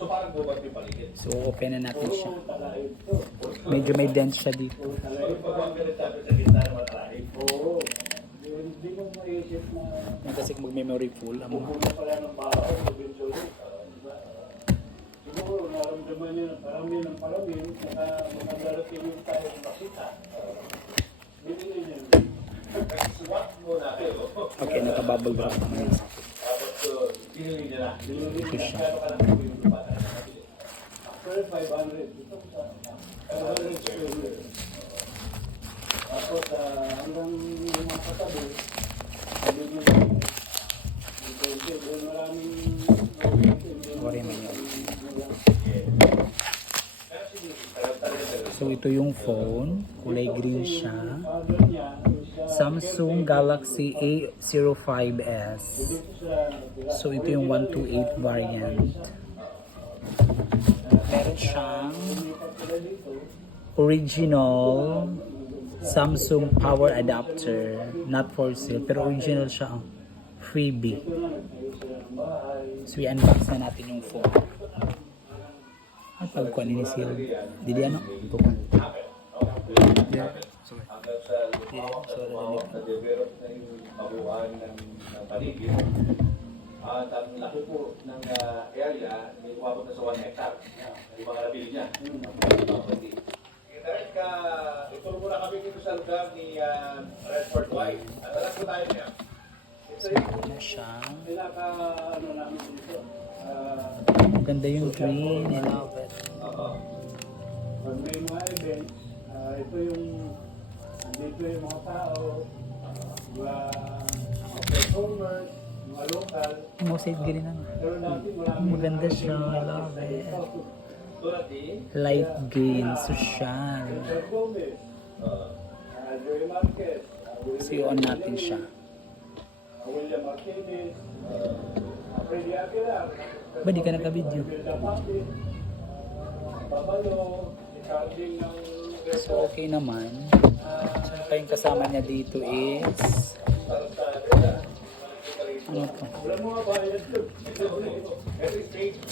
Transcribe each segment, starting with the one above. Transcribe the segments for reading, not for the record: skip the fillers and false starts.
So parang bubat yung paligid. So open na natin siya. Medyo may dent siya dito. Yan kasi kung mag-memory full, amo. Siguro naramdaman niya ng parami, nakadarating yung tayo makita. Binili niya. Okay, nakabubble wrap naman. Binili niya na. Ito siya. After 500. Ito sa 500 square meter. Tapos hanggang yung mga katabi, sabi mo dito, maraming Sorry, man yun. So ito yung phone, kulay green siya. Samsung Galaxy A05s. So ito yung 128 variant. Meron siyang original Samsung power adapter, not for sale, pero original siya, freebie. So i-unbox na natin yung phone. At pagkuhan ni Sil, dili ano? Tukon. Yeah. Sorry. Na-develop na yung kabuuan ng paligid. At ang laki po ng area, may umabot na sa 1 hectare. Yung mga nabili niya. Direct ka, ituro muna kami dito sa lugar ni Redford White. At alam ko tayo niya. So ito na siya. namin dito. Ganda yung green, I love it. Pag may mga events, ito yung dito yung mga tao, mga performers, mga local. Mosaic green na. Pero dati marami Maganda siya, I love it. Light green, social. Richard Gomez, Joey Marquez, So i-on natin siya. William Martinez, Freddy Aguilar, Ba di ka naka-video? Bilda Pati, Babalo, si Carding ng So okay naman. So pa yung kasama niya dito is ano to? wala mga bayad yun.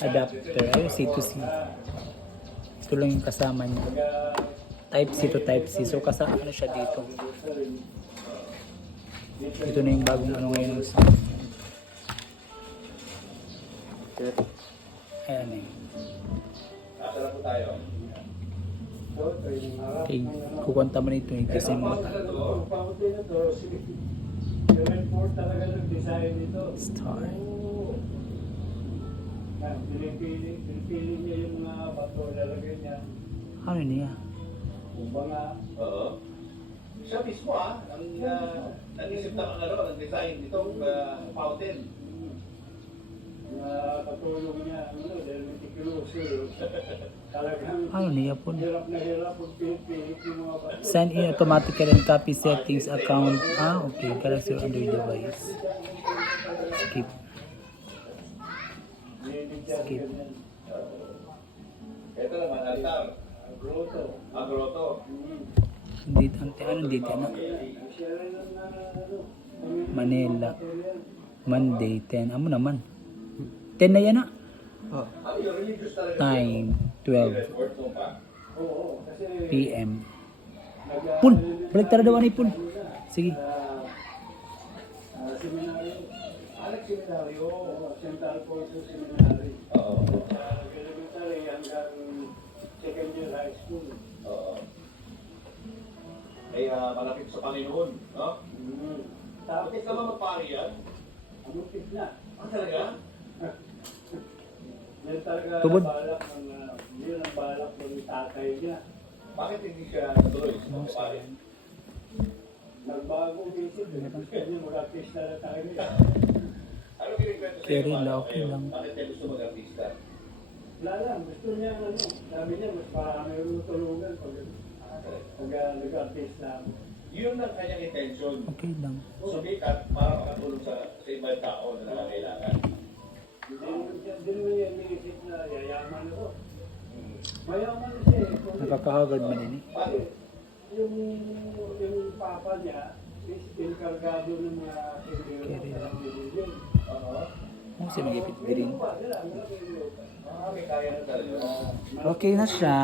Adapter. Ayun, C2C. Ito lang yung kasama niya. Type C to Type C. So kasama ano siya dito. Ito na yung bagong ano ngayon ng Samsung. Ayan eh. Asara po tayo. Okay, kukwanta mo nito eh, kasi yung mata. Fountain na to, si Ford talaga nag-design nito. Star. Pinipili niya yung mga bato, lalagay niya. Ano niya? Kung mga Oo. Siya mismo ang nag-isip na nag-design itong fountain. katulong niya, dahil meticuloso. Talagang Ano niya po? hirap na hirap kung pinipilit yung mga bato. Sign in automatically and copy settings account. Okay. Galaxy or Android device. Skip. Skip. Ito naman, altar. Grotto. Ang grotto. Dito, ano dito na? Siya rin ang Manila. Monday, 10. Amo naman. 10 na yan na. Ano yung religious talaga? Time, 12 Word mo pa? Oo, kasi PM. Pun! Balik tara daw ni Pun. Sige. seminaryo, Alex Seminaryo, Central Courses Seminary. Oo. Elementary hanggang second year high school. Oo. Ay, malapit sa Panginoon, no? Tapos, Bakit ka ba magpari yan? amupit na. Ah, talaga? Yan talaga Tubod. balak ng, yun ang balak ng tatay niya. Bakit hindi siya natuloy sa magpapari? Nagbago ang isip, gusto niya mag-artista na tayo. Ano kinikwento sa Pero iyo? okay lang. Bakit niya gusto mag-artista? Wala lang, gusto niya sabi niya, mas marami yung tulungan pag nag-artista ako. Yun ang kanyang intention. Okay lang. Sumikat para makatulong sa ibang tao na nangangailangan. Hindi naman niya iniisip na yayaman ako. Mayaman siya eh. Nakakahagad man ini. Paano? Yung papa niya is enkargado ng mga hindi Kaya rin. Oo. Oh, si magipit green. Okay, kaya na talaga. Okay na siya.